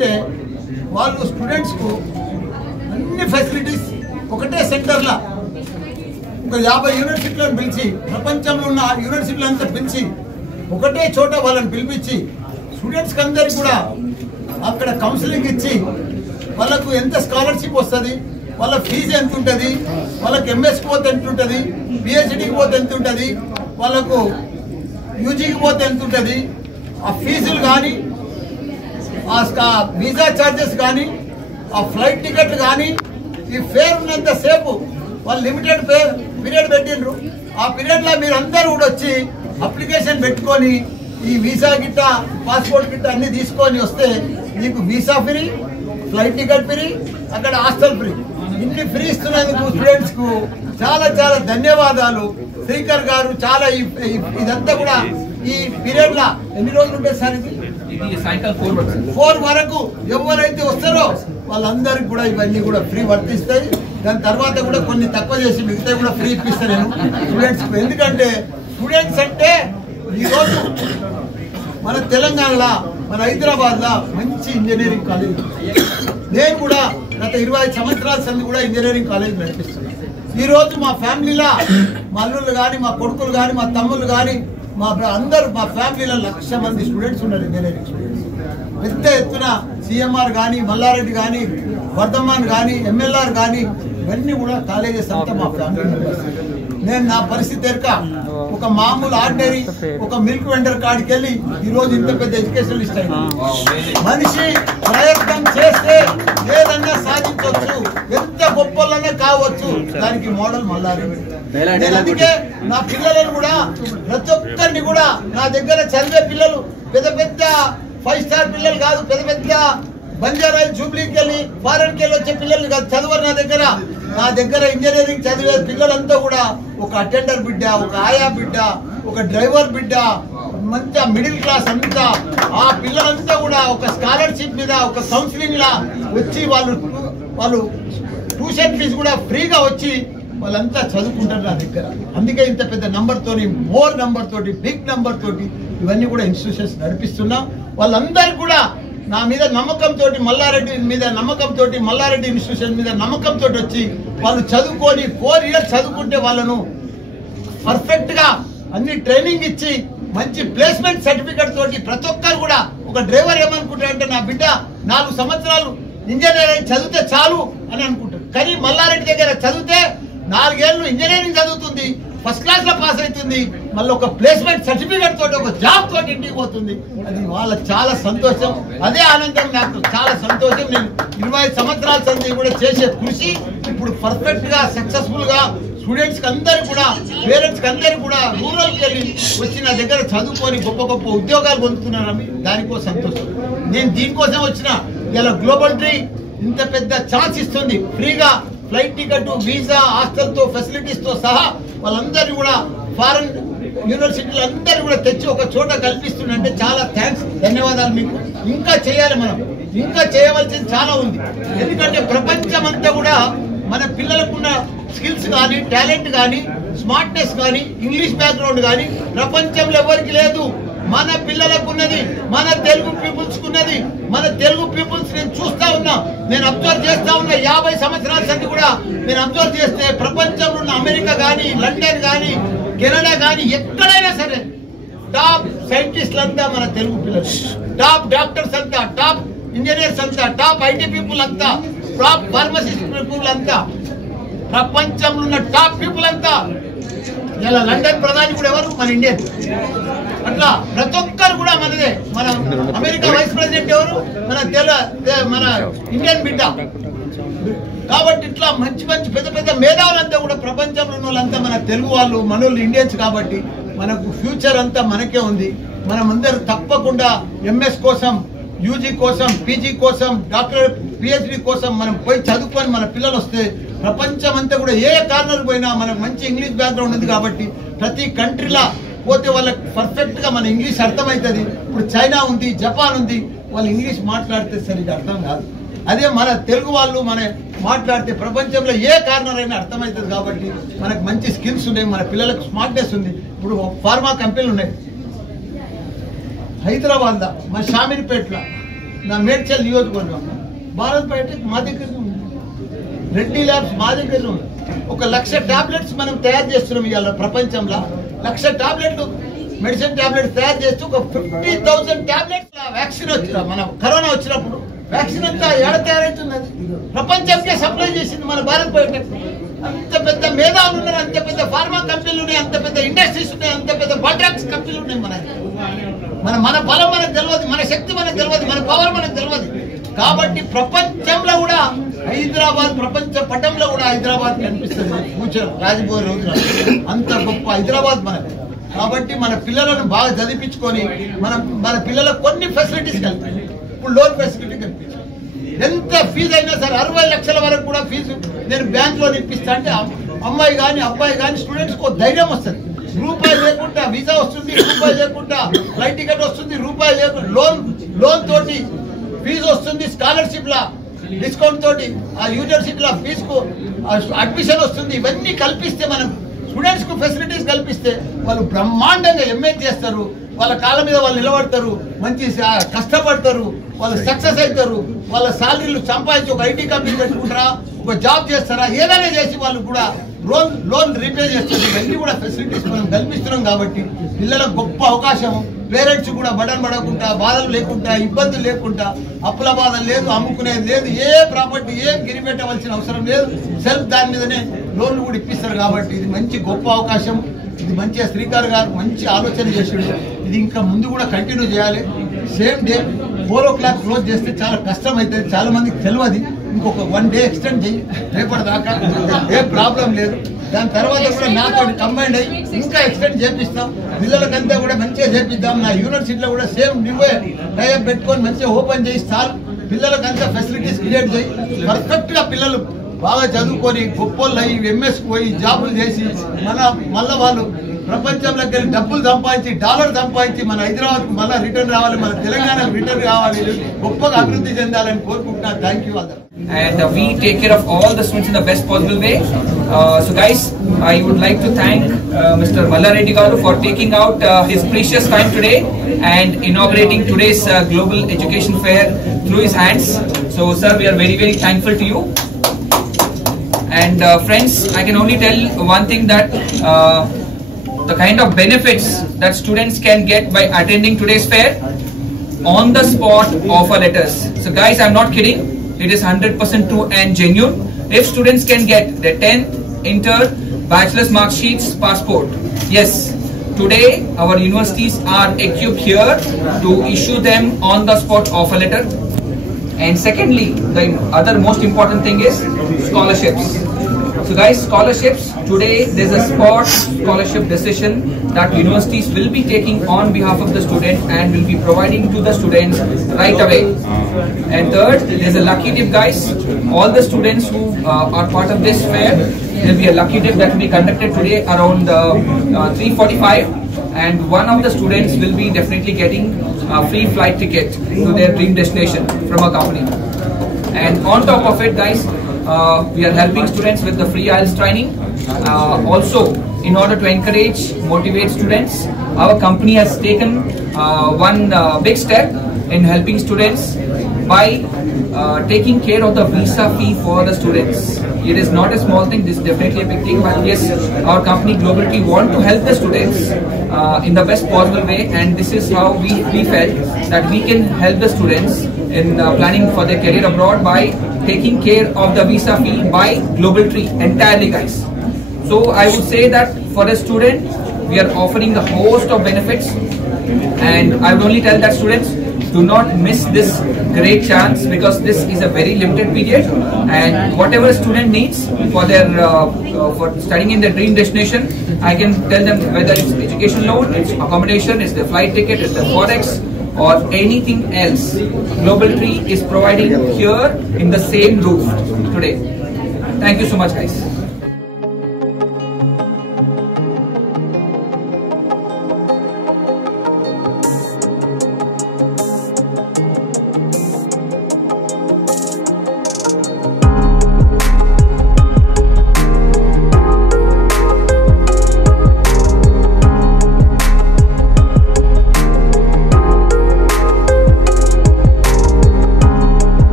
వెళ్తే వాళ్ళు స్టూడెంట్స్కు అన్ని ఫెసిలిటీస్ ఒకటే సెంటర్లో ఒక 50 యూనివర్సిటీలను పిలిచి ప్రపంచంలో ఉన్న యూనివర్సిటీలంతా పిలిచి ఒకటే చోట వాళ్ళని పిలిపించి స్టూడెంట్స్కి అందరికీ కూడా అక్కడ కౌన్సిలింగ్ ఇచ్చి వాళ్ళకు ఎంత స్కాలర్షిప్ వస్తుంది, వాళ్ళ ఫీజు ఎంత ఉంటుంది, వాళ్ళకి ఎంఎస్కి పోతే ఎంత ఉంటుంది, పిహెచ్డికి పోతే ఎంత ఉంటుంది, వాళ్ళకు యూజీకి పోతే ఎంత ఉంటుంది, ఆ ఫీజులు కానీ ఆ వీసా ఛార్జెస్ కానీ ఆ ఫ్లైట్ టికెట్లు కానీ ఈ ఫేర్ ఉన్నంతసేపు వాళ్ళు లిమిటెడ్ పీరియడ్ పెట్టిండ్రు. ఆ పీరియడ్లో మీరు అందరూ కూడా వచ్చి అప్లికేషన్ పెట్టుకొని ఈ వీసా గిట్ట పాస్పోర్ట్ గిట్ట అన్ని తీసుకొని వస్తే మీకు visa free, flight ticket free, అక్కడ హాస్టల్ ఫ్రీ, ఇన్ని ఫ్రీ ఇస్తున్నందుకు స్టూడెంట్స్కు చాలా చాలా ధన్యవాదాలు. శ్రీకర్ గారు చాలా ఇదంతా కూడా ఈ పీరియడ్లో ఎన్ని రోజులు ఉంటాయి సార్? ఇది సాయంకాలం 4 వరకు ఎవరైతే వస్తారో వాళ్ళందరికీ కూడా ఇవన్నీ కూడా ఫ్రీ వర్తిస్తాయి. దాని తర్వాత కూడా కొన్ని తక్కువ చేసి మిగతా కూడా ఫ్రీ ఇప్పిస్తాను నేను స్టూడెంట్స్కి. ఎందుకంటే స్టూడెంట్స్ అంటే ఈరోజు మన తెలంగాణలో మన హైదరాబాద్లో మంచి ఇంజనీరింగ్ కాలేజ్, నేను కూడా గత 25 సంవత్సరాల సంది కూడా ఇంజనీరింగ్ కాలేజ్ నడిపిస్తున్నాను. ఈరోజు మా ఫ్యామిలీలో మా అల్లుళ్ళు కానీ, మా కొడుకులు కానీ, మా తమ్ముళ్ళు కానీ, మా ఫ్యామిలీలో 1,00,000 మంది స్టూడెంట్స్ ఉన్నారు, ఇంజనీరింగ్ స్టూడెంట్స్. పెద్ద ఎత్తున సిఎంఆర్ కానీ, మల్లారెడ్డి కానీ, వర్ధమాన్ కానీ, ఎంఎల్ఆర్ కానీ ఇవన్నీ కూడా కాలేజెస్ అంతా మా ఫ్యామిలీ మెంబర్స్. నేను నా పరిస్థితి ఎరక ఒక మామూలు ఆర్డినరీ ఒక మిల్క్ వెండర్ కాడికి వెళ్ళి ఈరోజు ఇంత పెద్ద ఎడ్యుకేషనలిస్ట్ అయినా. మనిషి ప్రయత్నం చేస్తే ఏదన్నా సాధించవచ్చు, ఎంత గొప్పలన్నా కావచ్చు. దానికి మోడల్ మల్లారెడ్డి. నేను అందుకే నా పిల్లలను కూడా ప్రతి ఒక్కరిని కూడా నా దగ్గర చదివే పిల్లలు పెద్ద పెద్ద 5 స్టార్ పిల్లలు కాదు, పెద్ద పెద్ద బంజారా జూబ్లీకి వెళ్ళి ఫారెన్కి వెళ్ళి వచ్చే పిల్లలు కాదు, చదవరు నా దగ్గర ఇంజనీరింగ్ చదివే పిల్లలంతా కూడా ఒక అటెండర్ బిడ్డ, ఒక ఆయా బిడ్డ, ఒక డ్రైవర్ బిడ్డ, మంచి మిడిల్ క్లాస్ అంతా ఆ పిల్లలంతా కూడా ఒక స్కాలర్షిప్ మీద ఒక కౌన్సిలింగ్ లా వచ్చి వాళ్ళు ట్యూషన్ ఫీజు కూడా ఫ్రీగా వచ్చి వాళ్ళంతా చదువుకుంటారు నా దగ్గర. అందుకే ఇంత పెద్ద నంబర్ తోని, మోర్ నంబర్ తోటి, బిగ్ నంబర్ తోటి ఇవన్నీ కూడా ఇన్స్టిట్యూషన్స్ నడిపిస్తున్నాం. వాళ్ళందరూ కూడా నా మీద నమ్మకంతో, మల్లారెడ్డి మీద నమ్మకంతో, మల్లారెడ్డి ఇన్స్టిట్యూషన్ మీద నమ్మకంతో వచ్చి వాళ్ళు చదువుకొని 4 years చదువుకుంటే వాళ్ళను పర్ఫెక్ట్ గా అన్ని ట్రైనింగ్ ఇచ్చి మంచి ప్లేస్మెంట్ సర్టిఫికెట్ తోటి ప్రతి ఒక్కరు కూడా ఒక డ్రైవర్ ఏమనుకుంటారంటే నా బిడ్డ 4 సంవత్సరాలు ఇంజనీరింగ్ చదివితే చాలు అని అనుకుంటారు. కానీ మల్లారెడ్డి దగ్గర చదివితే 4 ఏళ్ళు ఇంజనీరింగ్ చదువుతుంది, ఫస్ట్ క్లాస్ లో పాస్ అవుతుంది, మళ్ళీ ఒక ప్లేస్మెంట్ సర్టిఫికేట్ తోటి ఒక జాబ్ తోటి ఇంటికి పోతుంది. అది వాళ్ళకి చాలా సంతోషం, అదే ఆనందం. నాకు చాలా సంతోషం. నేను 25 సంవత్సరాల సంది కూడా చేసే కృషి ఇప్పుడు పర్ఫెక్ట్ గా సక్సెస్ఫుల్ గా స్టూడెంట్స్ కి అందరికి కూడా, పేరెంట్స్ కి అందరికి కూడా రూరల్కి వెళ్ళి వచ్చి నా దగ్గర చదువుకొని గొప్ప గొప్ప ఉద్యోగాలు పొందుతున్నారని దానికో సంతోషం. నేను దీనికోసం వచ్చిన. ఇలా గ్లోబల్ ట్రీ ఇంత పెద్ద ఛాన్స్ ఇస్తుంది, ఫ్రీగా ఫ్లైట్ టికెట్, వీసా, హాస్టల్ తో ఫెసిలిటీస్ తో సహా వాళ్ళందరినీ కూడా ఫారెన్ యూనివర్సిటీలు అందరూ కూడా తెచ్చి ఒక చోట కల్పిస్తుందంటే చాలా థ్యాంక్స్, ధన్యవాదాలు మీకు. ఇంకా చేయాలి, మనం ఇంకా చేయవలసింది చాలా ఉంది. ఎందుకంటే ప్రపంచం అంతా కూడా మన పిల్లలకున్న స్కిల్స్ కానీ, టాలెంట్ కానీ, స్మార్ట్నెస్ కానీ, ఇంగ్లీష్ బ్యాక్గ్రౌండ్ కానీ ప్రపంచంలో ఎవరికి లేదు. మన పిల్లలకు ఉన్నది, మన తెలుగు పీపుల్స్ ఉన్నది. మన తెలుగు పీపుల్స్ నేను చూస్తా ఉన్నా, నేను అబ్జర్వ్ చేస్తా ఉన్నా. 50 సంవత్సరాల సంది కూడా నేను అబ్జర్వ్ చేస్తే ప్రపంచంలో ఉన్న అమెరికా కానీ, లండన్ కానీ, కెనడా కానీ ఎక్కడైనా సరే టాప్ సైంటిస్టులు అంతా మన తెలుగు పిల్లలు, టాప్ డాక్టర్స్ అంతా, టాప్ ఇంజనీర్స్ అంతా, టాప్ ఐటీ పీపుల్ అంతా, టాప్ ఫార్మసిస్ట్ పీపుల్ అంతా, ప్రపంచంలో ఉన్న టాప్ పీపుల్ అంతా. ఇలా లండన్ ప్రధాని కూడా ఎవరు? మన ఇండియన్. అట్లా ప్రతి ఒక్కరు కూడా మనదే. మన అమెరికా వైస్ ప్రెసిడెంట్ ఎవరు? మన ఇండియన్ బిడ్డ. కాబట్టి ఇట్లా మంచి మంచి పెద్ద పెద్ద మేధావులంతా కూడా ప్రపంచంలో ఉన్న వాళ్ళంతా మన తెలుగు వాళ్ళు, మనోళ్ళు ఇండియన్స్. కాబట్టి మనకు ఫ్యూచర్ అంతా మనకే ఉంది. మనం అందరూ తప్పకుండా ఎంఎస్ కోసం, యూజీ కోసం, పీజీ కోసం, డాక్టర్ పిహెచ్డి కోసం మనం పోయి చదువుకొని మన పిల్లలు వస్తే ప్రపంచం అంతా కూడా ఏ కార్నర్ పోయినా మనకు మంచి ఇంగ్లీష్ బ్యాక్గ్రౌండ్ ఉంది. కాబట్టి ప్రతి కంట్రీలో పోతే వాళ్ళకి పర్ఫెక్ట్ గా మన ఇంగ్లీష్ అర్థమవుతుంది. ఇప్పుడు చైనా ఉంది, జపాన్ ఉంది, వాళ్ళు ఇంగ్లీష్ మాట్లాడితే సరిగ్గా అర్థం కాదు. అదే మన తెలుగు వాళ్ళు మన మాట్లాడితే ప్రపంచంలో ఏ కార్నర్ అయినా అర్థమవుతుంది. కాబట్టి మనకు మంచి స్కిల్స్ ఉన్నాయి, మన పిల్లలకు స్మార్ట్నెస్ ఉంది. ఇప్పుడు ఫార్మా కంపెనీలు ఉన్నాయి హైదరాబాద్లో, మన షామీర్పేటలో నా మేడ్చల్ నియోజకవర్గం, భారత్ బయోటెక్ మా దగ్గర ఉంది, రెడ్డి ల్యాబ్స్ మా దగ్గర ఉంది. 1,00,000 టాబ్లెట్స్ మనం తయారు చేస్తున్నాం ఇవాళ ప్రపంచంలో. 1,00,000 టాబ్లెట్లు మెడిసిన్ టాబ్లెట్స్ తయారు చేస్తూ 50,000 టాబ్లెట్స్ వ్యాక్సిన్ వచ్చిన మన కరోనా వచ్చినప్పుడు వ్యాక్సిన్ అంతా ఏడ తయారవుతున్నది, ప్రపంచంకే సప్లై చేసింది మన భారత్ బయోటెక్. అంత పెద్ద మేధావులు ఉన్నారు, అంత పెద్ద ఫార్మా కంపెనీలు ఉన్నాయి, అంత పెద్ద ఇండస్ట్రీస్ ఉన్నాయి, అంత పెద్ద బాల్డ్రాక్స్ కంపెనీలు ఉన్నాయి. మన బలం మనకు తెలియదు, మన శక్తి మనకు తెలియదు, మన పవర్ మనకు తెలియదు. కాబట్టి ప్రపంచంలో కూడా హైదరాబాద్, ప్రపంచ పటంలో కూడా హైదరాబాద్ కనిపిస్తుంది ఫ్యూచర్ రాజబోయే రోజున. అంత గొప్ప హైదరాబాద్ మనకు. కాబట్టి మన పిల్లలను బాగా చదివించుకొని మన పిల్లలకు కొన్ని ఫెసిలిటీస్ కల్పించాలి. ఇప్పుడు లోన్ ఫెసిలిటీ కల్పించాలి. ఎంత ఫీజు అయినా సరే 60 లక్షల వరకు కూడా ఫీజు నేను బ్యాంక్ లో ఇప్పిస్తా అంటే అమ్మాయి కానీ అబ్బాయి కానీ స్టూడెంట్స్ కు ధైర్యం వస్తుంది. రూపాయి లేకుండా వీసా వస్తుంది, రూపాయి లేకుండా ఫ్లైట్ టికెట్ వస్తుంది, రూపాయి లేకుండా లోన్ తోటి ఫీజు వస్తుంది, స్కాలర్షిప్ లా డిస్కౌంట్ తోటి ఆ యూనివర్సిటీ లా ఫీజుకు అడ్మిషన్ వస్తుంది. ఇవన్నీ కల్పిస్తే మనం స్టూడెంట్స్ కు ఫెసిలిటీస్ కల్పిస్తే వాళ్ళు బ్రహ్మాండంగా ఎంఏ చేస్తారు, వాళ్ళ కాళ్ళ మీద వాళ్ళు నిలబడతారు, మంచి కష్టపడతారు, వాళ్ళు సక్సెస్ అవుతారు, వాళ్ళ శాలరీలు సంపాదించి ఒక ఐటీ కంపెనీ పెట్టుకుంటారా, ఒక జాబ్ చేస్తారా, ఏదైనా చేసి వాళ్ళు కూడా లోన్ రీపే చేస్తారు. ఇవన్నీ కూడా ఫెసిలిటీస్ మనం కల్పిస్తున్నాం. కాబట్టి పిల్లలకు గొప్ప అవకాశం. పేరెంట్స్ కూడా బడన్ పడకుండా, బాధలు లేకుండా, ఇబ్బందులు లేకుండా, అప్పుల బాధలు లేదు, అమ్ముకునేది లేదు, ఏ ప్రాపర్టీ ఏం గిరి పెట్టవలసిన అవసరం లేదు, సెల్ఫ్ దాని మీదనే లోన్లు కూడా ఇప్పిస్తారు. కాబట్టి ఇది మంచి గొప్ప అవకాశం. ఇది మంచిగా శ్రీకార్ గారు మంచి ఆలోచన చేసాడు. ఇది ఇంకా ముందు కూడా కంటిన్యూ చేయాలి. సేమ్ డే 4 o'clock క్లోజ్ చేస్తే చాలా కష్టం అవుతుంది, చాలా మందికి తెలియదు. ఇంకొక 1 day ఎక్స్టెండ్ చేయి, రేపటి దాకా ఏ ప్రాబ్లం లేదు. దాని తర్వాత కూడా నాతో కంబైండ్ అయ్యి ఇంకా ఎక్స్టెండ్ చేపిస్తాం. పిల్లలకంతా కూడా మంచిగా చేపిద్దాం. నా యూనివర్సిటీలో కూడా సేమ్ నువ్వే టైం పెట్టుకొని మంచిగా ఓపెన్ చేయిస్తాను. పిల్లలకంతా ఫెసిలిటీస్ క్రియేట్ చేయి. పర్ఫెక్ట్ గా పిల్లలు బాగా చదువుకొని గొప్పోళ్ళు అయ్యి ఎంఎస్ పోయి జాబులు చేసి మళ్ళీ వాళ్ళు ప్రపంచంలోకి వెళ్ళి డబ్బులు సంపాదించి డాలర్ సంపాదించి మన హైదరాబాద్ మళ్ళీ రిటర్న్ రావాలి, మన తెలంగాణకు రిటర్న్ కావాలి, గొప్పగా అభివృద్ధి చెందాలని కోరుకుంటున్నాను. థ్యాంక్ యూ అందరూ. And we take care of all the students in the best possible way. So guys, I would like to thank Mr. Mallareddy Garu for taking out his precious time today and inaugurating today's Global Education Fair through his hands. So sir, we are very, very thankful to you. And friends, I can only tell one thing, that the kind of benefits that students can get by attending today's fair, on the spot offer letters. So guys, I'm not kidding. It is 100% true and genuine. If students can get their 10th, inter, bachelor's mark sheets, passport. Yes, today our universities are equipped here to issue them on the spot offer letter. And secondly, the other most important thing is scholarships. So guys, scholarships, today there's a spot scholarship decision that universities will be taking on behalf of the student and will be providing to the students right away. And third, there's a lucky tip guys. All the students who are part of this fair, there will be a lucky tip that will be conducted today around 3:45, and one of the students will be definitely getting a free flight ticket to their dream destination from our company. And on top of it guys, we are helping students with the free IELTS training. Also, in order to encourage, motivate students, our company has taken one big step in helping students by taking care of the visa fee for the students. It is not a small thing, this is definitely a big thing, but yes, our company Global Tree want to help the students in the best possible way, and this is how we felt that we can help the students in planning for their career abroad by taking care of the visa fee by Global Tree entirely guys. So I would say that for a student, we are offering the host of benefits, and I would only tell that students, do not miss this great chance, because this is a very limited period, and whatever a student needs for their for studying in their dream destination, I can tell them, whether it's education loan, it's accommodation, it's the flight ticket, it's the forex, or anything else, Global Tree is providing here in the same roof today. Thank you so much guys.